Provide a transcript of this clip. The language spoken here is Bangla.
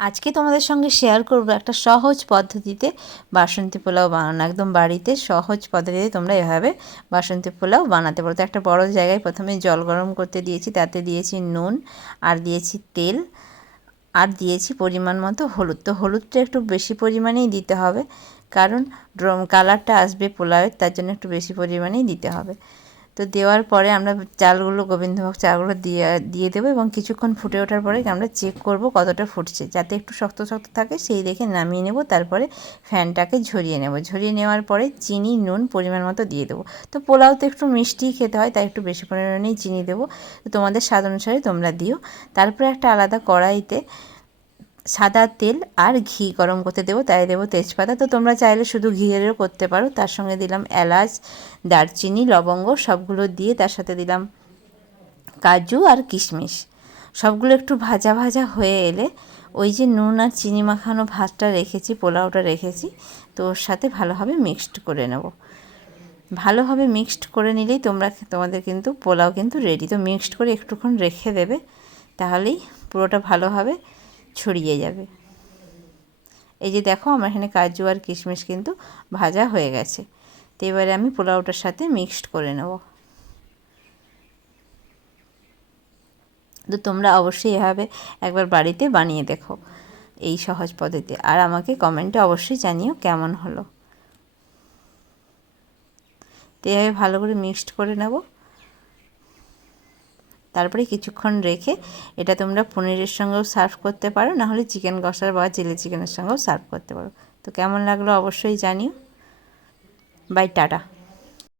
আজকে তোমাদের সঙ্গে শেয়ার করব একটা সহজ পদ্ধতিতে বাসন্তী পোলাও বানানো। একদম বাড়িতে সহজ পদ্ধতিতে তোমরা এভাবে বাসন্তী পোলাও বানাতে পারো। তো একটা বড় জায়গায় প্রথমে জল গরম করতে দিয়েছি, তাতে দিয়েছি নুন, আর দিয়েছি তেল, আর দিয়েছি পরিমাণ মতো হলুদ। তো হলুদটা একটু বেশি পরিমাণেই দিতে হবে, কারণ কালারটা আসবে পোলাওয়ের, তার জন্য একটু বেশি পরিমাণেই দিতে হবে। তো দেওয়ার পরে আমরা চালগুলো, গোবিন্দভোগ চালগুলো দিয়ে দেবো এবং কিছুক্ষণ ফুটে ওঠার পরে আমরা চেক করব কতটা ফুটছে। যাতে একটু শক্ত শক্ত থাকে সেই দেখে নামিয়ে নেব। তারপরে ফ্যানটাকে ঝরিয়ে নেব। ঝরিয়ে নেওয়ার পরে চিনি, নুন পরিমাণ মতো দিয়ে দেবো। তো পোলাও তো একটু মিষ্টি খেতে হয়, তাই একটু বেশি পরিমাণেই চিনি দেবো। তো তোমাদের স্বাদ অনুসারে তোমরা দিও। তারপরে একটা আলাদা কড়াইতে সাদা তেল আর ঘি গরম করতে দেবো, তাই দেবো তেজপাতা। তো তোমরা চাইলে শুধু ঘিয়েরও করতে পারো। তার সঙ্গে দিলাম এলাচ, দারচিনি, লবঙ্গ সবগুলো দিয়ে, তার সাথে দিলাম কাজু আর কিশমিশ। সবগুলো একটু ভাজা ভাজা হয়ে এলে ওই যে নুন আর চিনি মাখানো ভাতটা রেখেছি, পোলাওটা রেখেছি, তো ওর সাথে ভালোভাবে মিক্সড করে নেব। ভালোভাবে মিক্সড করে নিলেই তোমাদের কিন্তু পোলাও কিন্তু রেডি। তো মিক্সড করে একটুক্ষণ রেখে দেবে, তাহলেই পুরোটা ভালোভাবে ছড়িয়ে যাবে। এই যে দেখো, আমার এখানে কাজু আর কিশমিশ কিন্তু ভাজা হয়ে গেছে। তো এবারে আমি পোলাওটার সাথে মিক্সড করে নেব। তো তোমরা অবশ্যই এভাবে একবার বাড়িতে বানিয়ে দেখো এই সহজ পদ্ধতি, আর আমাকে কমেন্টে অবশ্যই জানিও কেমন হলো। তো এভাবে ভালো করে মিক্সড করে নেব। তারপরে কিছুক্ষণ রেখে এটা তোমরা পনিরের সঙ্গেও সার্ভ করতে পারো, না হলে চিকেন কষার বা চিলি চিকেনের সঙ্গেও সার্ভ করতে পারো। তো কেমন লাগলো অবশ্যই জানিও। Bye, tata.